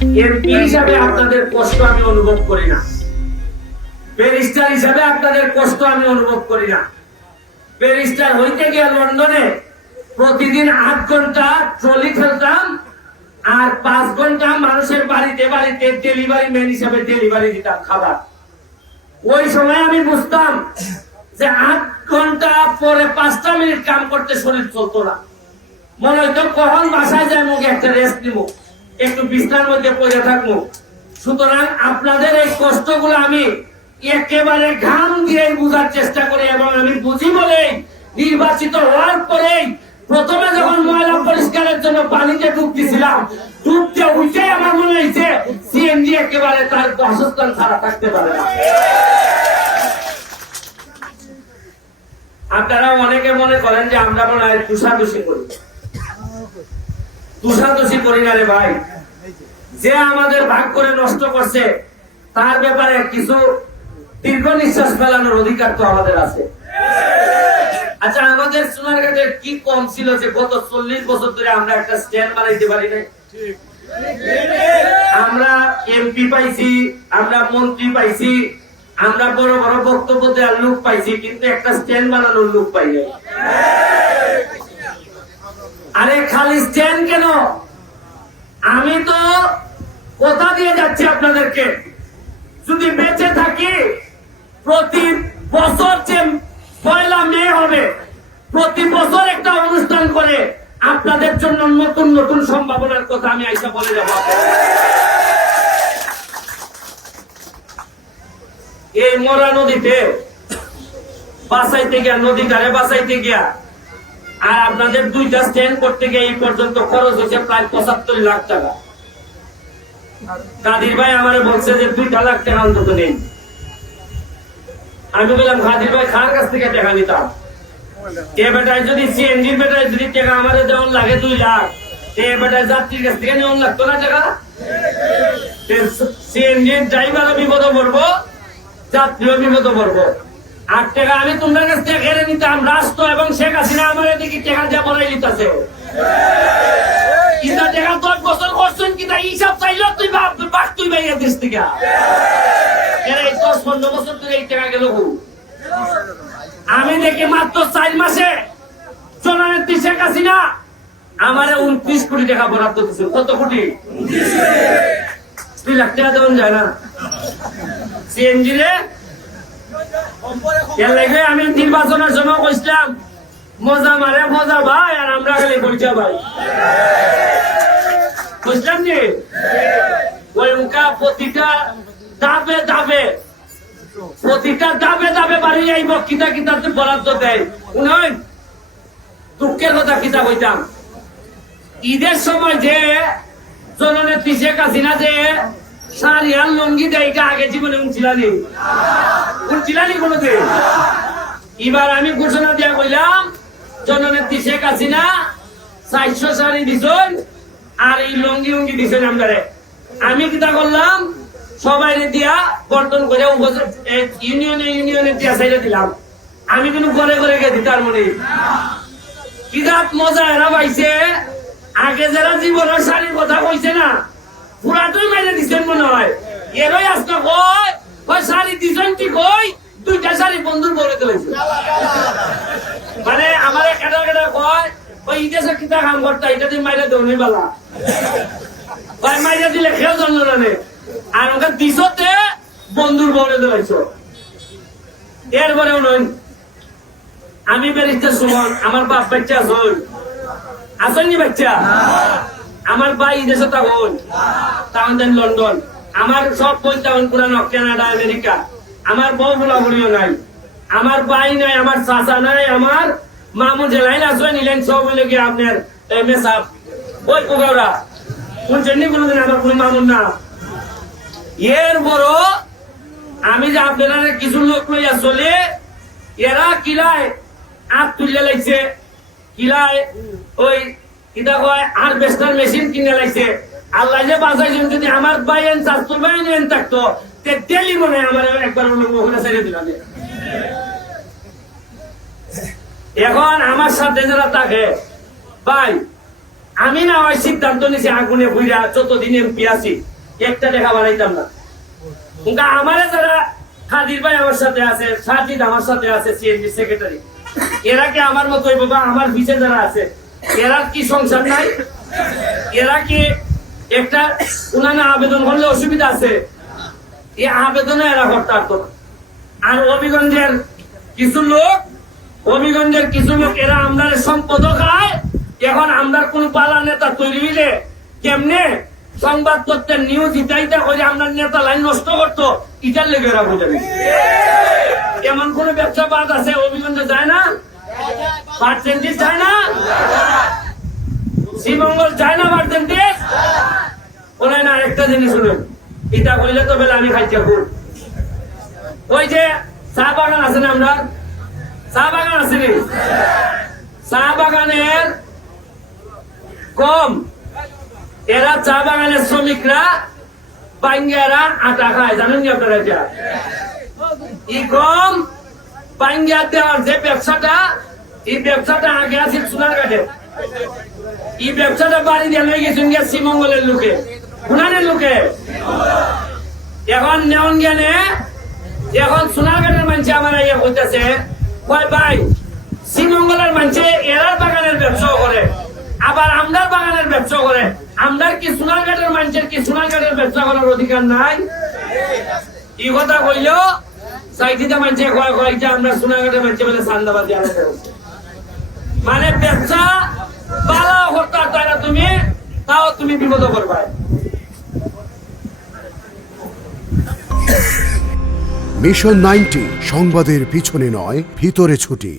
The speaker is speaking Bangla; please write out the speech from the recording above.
এমপি হিসাবে আপনাদের কষ্ট আমি অনুভব করি না, ব্যারিস্টার হিসাবে আপনাদের কষ্ট আমি অনুভব করি না। ব্যারিস্টার হইতে গিয়ে লন্ডনে প্রতিদিন 8 ঘন্টা ট্রলি খেলতাম আর 5 ঘন্টা মানুষের বাড়িতে বাড়িতে ডেলিভারি ম্যান হিসাবে ডেলিভারি দিতাম খাবার। ওই সময় আমি বুঝতাম যে 8 ঘন্টা পরে 5টা মিনিট কাম করতে শরীর চলতো না। মনে হইতো কখন বাসায় যাই মুখে একটা রেস্ট নিব, একটু বিছনার মধ্যে পড়ে থাকবো। সুতরাং আপনাদের এই কষ্টগুলো আমি একেবারে ঘাম দিয়ে বুঝার চেষ্টা করি এবং আমি বুঝি বলেই নির্বাচিত হওয়ার পরেই প্রথমে যখন ময়লা পরিষ্কারের জন্য পানিতে ডুব দিয়েছিলাম, ডুবতে উঠে আমার মনে হয়েছে সিএনজি একেবারে তার বাসস্থান ছাড়া থাকতে পারে না। আপনারা অনেকে মনে করেন যে আমরা মনে হয় তুষাদুষি করি। তুষাদুষি করি না রে ভাই। যে আমাদের ভাগ করে নষ্ট করছে তার ব্যাপারে কিছু দীর্ঘ নিঃশ্বাস ফেলানোর অধিকার তো আমাদের আছে। আচ্ছা, আমাদের সোনারঘাটের কি কম ছিল যে গত 40 বছর ধরে আমরা একটা স্ট্যান্ড বানাইতে পারি নাই? আমরা এমপি পাইছি, আমরা মন্ত্রী পাইছি, আমরা বড় বড় বক্তব্য দেওয়ার লোক পাইছি, কিন্তু একটা স্ট্যান্ড বানানোর লোক পাই নাই। আরে খালি স্ট্যান্ড কেন? আমি তো কথা দিয়ে যাচ্ছি আপনাদেরকে, যদি বেঁচে থাকি প্রতি বছর যে 1 মে হবে, প্রতি বছর একটা অনুষ্ঠান করে আপনাদের জন্য নতুন নতুন সম্ভাবনার কথা আমি আইসা বলে যাব। এই মরা নদীতে বাঁচাইতে গিয়া, নদী ধারে বাঁচাইতে গিয়া আর আপনাদের 2টা স্ট্যান্ড করতে গিয়ে এই পর্যন্ত খরচ হয়েছে প্রায় 75 লাখ টাকা। কাদির ভাই আমারে বলছে যে 2 লাখ টাকা অন্তত নেই। আমি বললাম কাদির ভাই খার কাছ থেকে টাকা নিতাম, এ বেটায় যদি সিএনজির বেটায় যদি টাকা আমাদের যেমন লাগে 2 লাখ, এ বেটায় যাত্রীর কাছ থেকে নেওয়া লাগতো না টাকা। সিএনজির ড্রাইভারও বিপদে পড়বো, যাত্রীও বিপদে পড়বো। 8 টাকা আমি তোমার কাছ থেকে কেড়ে নিতাম, রাষ্ট্র এবং শেখ হাসিনা আমার এদিকে টাকা দিয়ে বলাই নিতেছে। কিন্তু টাকা 10 বছর করছেন কিনা হিসাব চাইলেও তুই বাক তুই বাইরে দেশ থেকে। এই 10-15 বছর ধরে এই টাকা গেল। আমি দেখি মাত্র 4 মাসে জননেত্রী শেখ হাসিনা আমার 29 কোটি টাকা বরাদ্দ দিচ্ছে। কত কোটি? 2 লাখ টাকা দেওয়া যায় না সিএনজি রে। আমি নির্বাচনের সময় কইছিলাম মজা মারে মজা ভাই, আর আমরা খালি বলছা ভাই বুঝলাম নি। ওই মুখা প্রতিটা দাবে দাবে বাড়ি এই বক্তৃতা কিতা বরাদ্দ দেয়। উনি দুঃখের কথা কিতা কইতাম, ঈদের সময় যে জননেত্রী শেখ হাসিনা যে শাড়ি আর লঙ্গি দেয়, এটা আগে জীবনে উঠছিলানি কোনোদিন। এবার আমি ঘোষণা দিয়া কইলাম জননেত্রী শেখ হাসিনা 400 শাড়ি দিছেন আর এই লঙ্গি উঙ্গি দিছেন। আমি কিতা করলাম, সবাই দিয়া বর্তন করে ইউনিয়নে দিয়া সাইডে দিলাম। আমি কিন্তু ঘরে ঘরে গিয়ে দিতার মনে কিরাত মজা এরা পাইছে। আগে যারা জীবনের শাড়ির কথা কইছে না, পুরাটাই মাইনে দিচ্ছেন মনে হয়। এরই আসতে কয় শাড়ি দিছেন ঠিক, ওই 2টা শাড়ি বন্ধুর বলে দিলেছে। মানে আমার কেটা কেটা কয় ওই ইতিহাসে কিতা কাম করতা, এটা তুই মাইরে দেওনি বেলা ভাই, মাইরে দিলে খেয়াল জানলো না। আর ওকে দিছতে বন্ধুর বলে দিলাইছ। এরপরেও নয়, আমি ব্যারিস্টার সুমন, আমার বাপ বাচ্চা আসেননি বাচ্চা। আমার ভাই দেশে তখন তাহলে লন্ডন, আমার সব বই তখন পুরানো কানাডা আমেরিকা। আমার বউ বলা বলিও নাই, আমার ভাই নাই, আমার চাচা নাই, আমার মামু জেলাইন আসবে নিলেন সব বলে গিয়ে আপনার মেসাব ওই পোকাওরা শুনছেন নি কোনোদিন আমার কোন মামুন না। এর বড় আমি যে আপনারা কিছু লোক লইয়া চলে, এরা কিলায় আপ তুলে লাগছে, কিলায় ওই কিতা কয় হারভেস্টার মেশিন কিনে লাগছে। আল্লাহ যে বাঁচাইছেন, যদি আমার বাইন চাস্তুর বাইন থাকতো ডেলি মনে আমার একবার ওখানে ছেড়ে দিলাম। এখন আমার সাথে যারা থাকে ভাই, আমি না ওই সিদ্ধান্ত নিছি আগুনে ভুইরা যতদিন এমপি আছি একটা টাকা বানাইতাম না। কিন্তু আমার যারা খাদির ভাই আমার সাথে আছে, সাজিদ আমার সাথে আছে, সিএনজি সেক্রেটারি, এরা কি আমার মতোই বাবা? আমার পিছে যারা আছে এরা কি সংসার নাই? এরা কি একটা উনানে আবেদন করলে অসুবিধা আছে? এই আবেদনে এরা করতে পারতো না। আর হবিগঞ্জের কিছু লোক এরা আমরার সম্পদ খায়। এখন আমরা কোন পালা নেতা তৈরি হইলে কেমনে সংবাদপত্রের নিউজ ইটাইতে করে আমরা নেতা লাইন নষ্ট করতো, ইটার লেগে এরা বোঝে না। এমন কোন ব্যবসা বাদ আছে হবিগঞ্জে যায় না? পার্সেন্টেজ যায় না? শ্রীমঙ্গল যায় না পার্সেন্টেজ? বলে না একটা জিনিস শুনুন, এটা হইলে তো বেলা আমি খাইতে খুব। ওই যে চা বাগান আছে না, আমরা চা বাগান আছে নি, চা বাগানের কম এরা চা বাগানের শ্রমিকরা পাইঙ্গারা আটা খায়, জানেন কি আপনারা? এটা ই কম পাইঙ্গা দেওয়ার যে ব্যবসাটা, এই ব্যবসাটা আগে আছে সোনারঘাটে। এই ব্যবসাটা বাড়ি দিয়ে লয়ে গেছেন গিয়া শ্রীমঙ্গলের লোকে, উনানের লোকে। এখন নেওয়ান জ্ঞানে এখন সোনারঘাটের মানুষ আমার ইয়ে হইতেছে, কয় ভাই শ্রীমঙ্গলের মানুষে এরার বাগানের ব্যবসা করে, আবার আমদার বাগানের ব্যবসা করে। আমদার কি সোনারঘাটের মানুষের কি সোনারঘাটের ব্যবসা করার অধিকার নাই? এই কথা কইল সাইদিটা মানুষে কয় কয় যে আমরা সোনারঘাটের মানুষে বলে সান্দাবাজি আলাদা করছে। মানে ব্যবসা বালা হত্যা তাই না, তুমি তাও তুমি বিপদ করবা। মিশন 90 সংবাদের পিছনে নয়, ভিতরে ছুটি।